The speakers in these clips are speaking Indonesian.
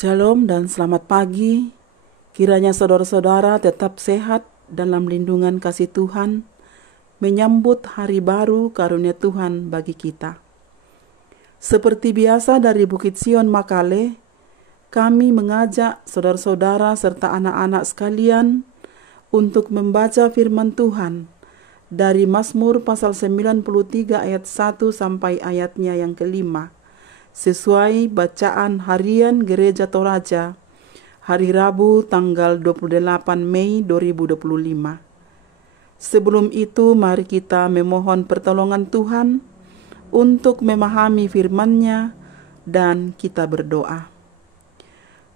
Shalom dan selamat pagi. Kiranya saudara-saudara tetap sehat dalam lindungan kasih Tuhan, menyambut hari baru karunia Tuhan bagi kita. Seperti biasa dari Bukit Sion Makale, kami mengajak saudara-saudara serta anak-anak sekalian untuk membaca firman Tuhan dari Mazmur pasal 93 ayat 1 sampai ayatnya yang kelima, sesuai bacaan harian Gereja Toraja hari Rabu tanggal 28 Mei 2025. Sebelum itu mari kita memohon pertolongan Tuhan untuk memahami firman-Nya dan kita berdoa.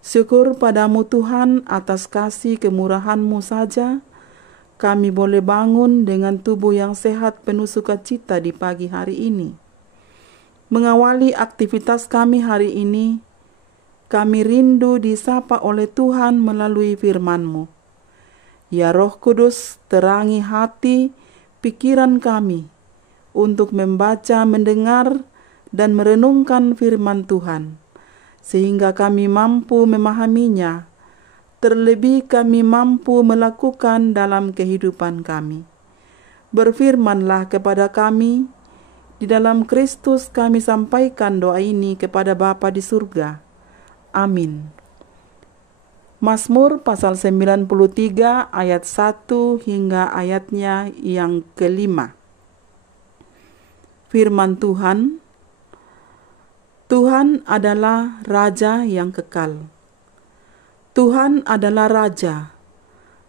Syukur padamu Tuhan atas kasih kemurahan-Mu saja kami boleh bangun dengan tubuh yang sehat penuh sukacita di pagi hari ini. Mengawali aktivitas kami hari ini, kami rindu disapa oleh Tuhan melalui firman-Mu. Ya Roh Kudus, terangi hati, pikiran kami untuk membaca, mendengar, dan merenungkan firman Tuhan, sehingga kami mampu memahaminya, terlebih kami mampu melakukan dalam kehidupan kami. Berfirmanlah kepada kami. Di dalam Kristus kami sampaikan doa ini kepada Bapa di surga. Amin. Mazmur pasal 93 ayat 1 hingga ayatnya yang kelima. Firman Tuhan, Tuhan adalah Raja yang kekal. Tuhan adalah Raja.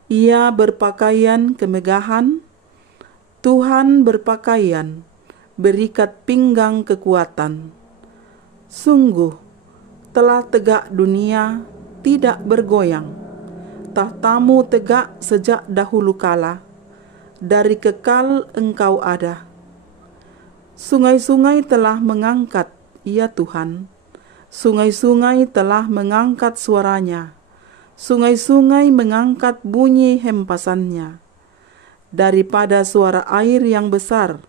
Ia berpakaian kemegahan. Tuhan berpakaian berikat pinggang kekuatan. Sungguh, telah tegak dunia, tidak bergoyang. Tahtamu tegak sejak dahulu kala, dari kekal Engkau ada. Sungai-sungai telah mengangkat, ya Tuhan. Sungai-sungai telah mengangkat suaranya. Sungai-sungai mengangkat bunyi hempasannya. Daripada suara air yang besar,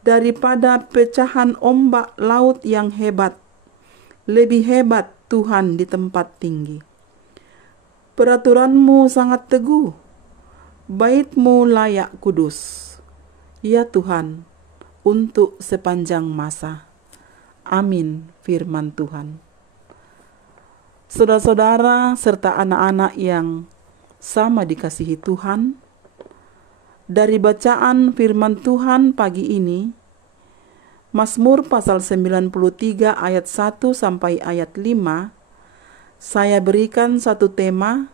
daripada pecahan ombak laut yang hebat, lebih hebat Tuhan di tempat tinggi. Peraturan-Mu sangat teguh, bait-Mu layak kudus, ya Tuhan, untuk sepanjang masa. Amin, firman Tuhan. Saudara-saudara serta anak-anak yang sama dikasihi Tuhan, dari bacaan firman Tuhan pagi ini, Mazmur pasal 93 ayat 1 sampai ayat 5, saya berikan satu tema,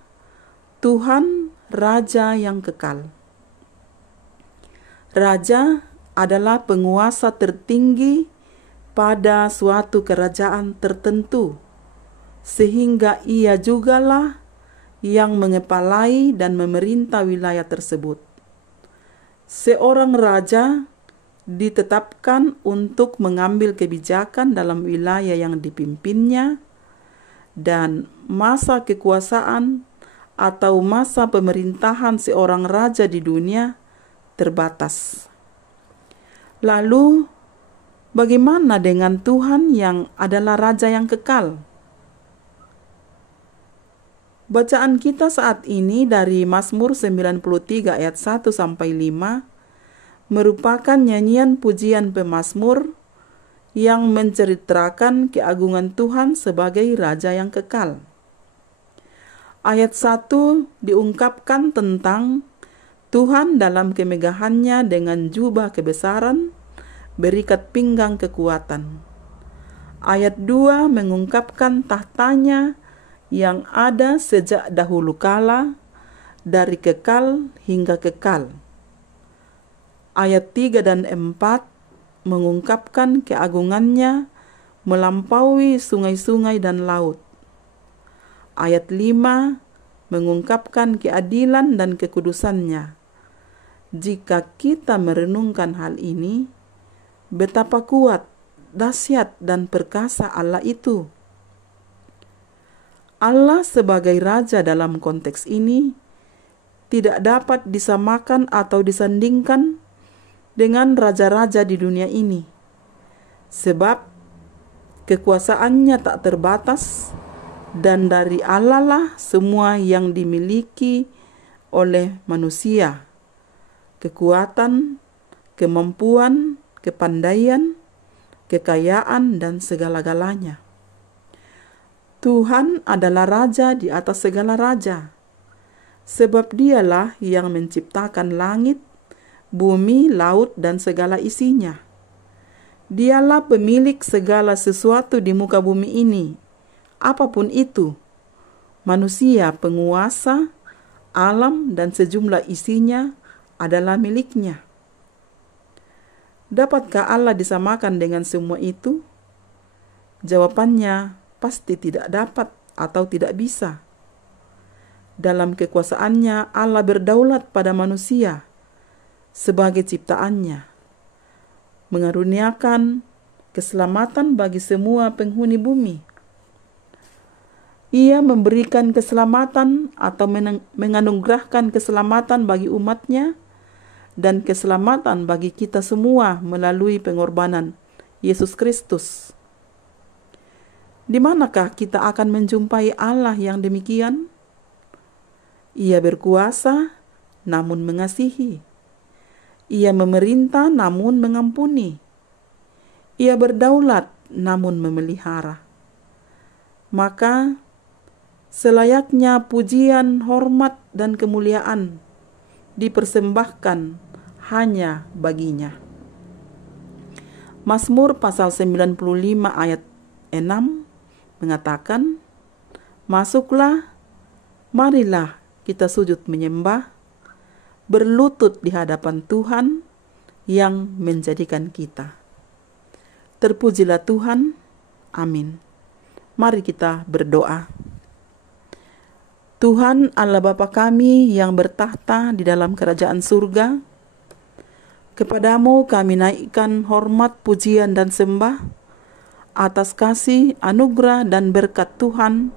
Tuhan Raja yang kekal. Raja adalah penguasa tertinggi pada suatu kerajaan tertentu, sehingga ia jugalah yang mengepalai dan memerintah wilayah tersebut. Seorang raja ditetapkan untuk mengambil kebijakan dalam wilayah yang dipimpinnya, dan masa kekuasaan atau masa pemerintahan seorang raja di dunia terbatas. Lalu, bagaimana dengan Tuhan yang adalah Raja yang kekal? Bacaan kita saat ini dari Mazmur 93 ayat 1 sampai 5 merupakan nyanyian pujian pemazmur yang menceritakan keagungan Tuhan sebagai Raja yang kekal. Ayat 1 diungkapkan tentang Tuhan dalam kemegahannya dengan jubah kebesaran, berikat pinggang kekuatan. Ayat 2 mengungkapkan tahtanya yang ada sejak dahulu kala, dari kekal hingga kekal. Ayat 3 dan 4 mengungkapkan keagungannya melampaui sungai-sungai dan laut. Ayat 5 mengungkapkan keadilan dan kekudusannya. Jika kita merenungkan hal ini, betapa kuat, dahsyat, dan perkasa Allah itu. Allah sebagai Raja dalam konteks ini tidak dapat disamakan atau disandingkan dengan raja-raja di dunia ini, sebab kekuasaannya tak terbatas dan dari Allah lah semua yang dimiliki oleh manusia, kekuatan, kemampuan, kepandaian, kekayaan, dan segala-galanya. Tuhan adalah Raja di atas segala raja, sebab Dialah yang menciptakan langit, bumi, laut, dan segala isinya. Dialah pemilik segala sesuatu di muka bumi ini, apapun itu, manusia, penguasa, alam, dan sejumlah isinya adalah miliknya. Dapatkah Allah disamakan dengan semua itu? Jawabannya pasti tidak dapat atau tidak bisa. Dalam kekuasaannya, Allah berdaulat pada manusia sebagai ciptaannya, mengaruniakan keselamatan bagi semua penghuni bumi. Ia memberikan keselamatan atau menganugerahkan keselamatan bagi umatnya dan keselamatan bagi kita semua melalui pengorbanan Yesus Kristus. Di manakah kita akan menjumpai Allah yang demikian? Ia berkuasa namun mengasihi. Ia memerintah namun mengampuni. Ia berdaulat namun memelihara. Maka selayaknya pujian, hormat, dan kemuliaan dipersembahkan hanya baginya. Mazmur pasal 95 ayat 6 mengatakan, "Masuklah, marilah kita sujud menyembah, berlutut di hadapan Tuhan yang menjadikan kita." Terpujilah Tuhan. Amin. Mari kita berdoa. Tuhan Allah Bapa kami yang bertahta di dalam kerajaan surga, kepadamu kami naikkan hormat, pujian, dan sembah atas kasih, anugerah, dan berkat Tuhan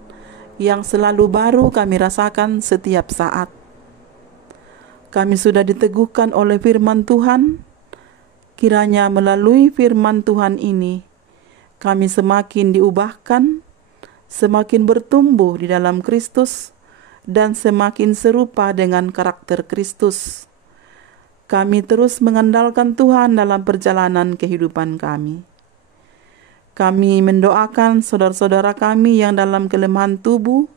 yang selalu baru kami rasakan setiap saat. Kami sudah diteguhkan oleh firman Tuhan. Kiranya melalui firman Tuhan ini, kami semakin diubahkan, semakin bertumbuh di dalam Kristus, dan semakin serupa dengan karakter Kristus. Kami terus mengandalkan Tuhan dalam perjalanan kehidupan kami. Kami mendoakan saudara-saudara kami yang dalam kelemahan tubuh.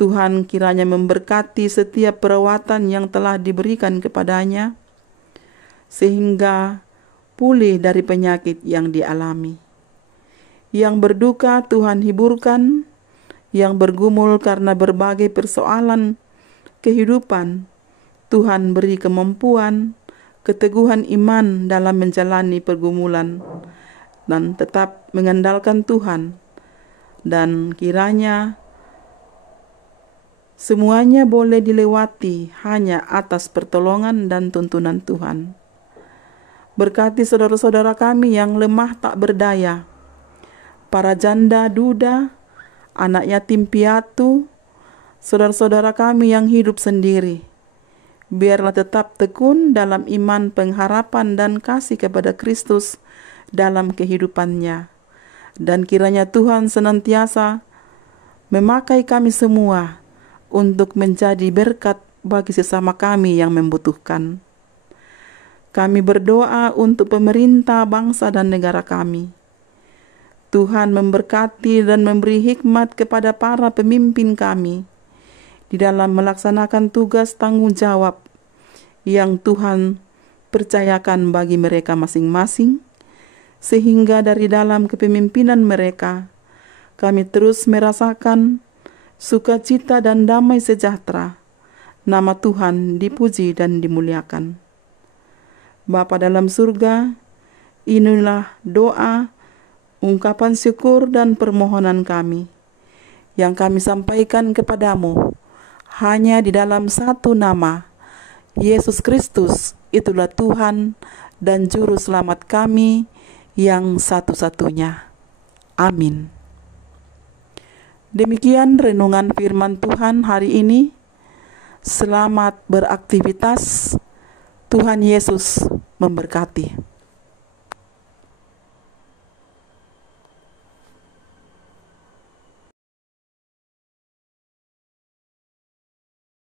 Tuhan kiranya memberkati setiap perawatan yang telah diberikan kepadanya, sehingga pulih dari penyakit yang dialami. Yang berduka Tuhan hiburkan, yang bergumul karena berbagai persoalan kehidupan, Tuhan beri kemampuan, keteguhan iman dalam menjalani pergumulan, dan tetap mengandalkan Tuhan. Dan kiranya semuanya boleh dilewati hanya atas pertolongan dan tuntunan Tuhan. Berkati saudara-saudara kami yang lemah tak berdaya, para janda duda, anak yatim piatu, saudara-saudara kami yang hidup sendiri. Biarlah tetap tekun dalam iman, pengharapan, dan kasih kepada Kristus dalam kehidupannya. Dan kiranya Tuhan senantiasa memakai kami semua untuk menjadi berkat bagi sesama kami yang membutuhkan. Kami berdoa untuk pemerintah, bangsa, dan negara kami. Tuhan memberkati dan memberi hikmat kepada para pemimpin kami di dalam melaksanakan tugas tanggung jawab yang Tuhan percayakan bagi mereka masing-masing, sehingga dari dalam kepemimpinan mereka kami terus merasakan sukacita dan damai sejahtera. Nama Tuhan dipuji dan dimuliakan. Bapa dalam surga, inilah doa, ungkapan syukur dan permohonan kami yang kami sampaikan kepadamu hanya di dalam satu nama, Yesus Kristus. Itulah Tuhan dan Juru Selamat kami yang satu-satunya. Amin. Demikian renungan firman Tuhan hari ini. Selamat beraktivitas. Tuhan Yesus memberkati.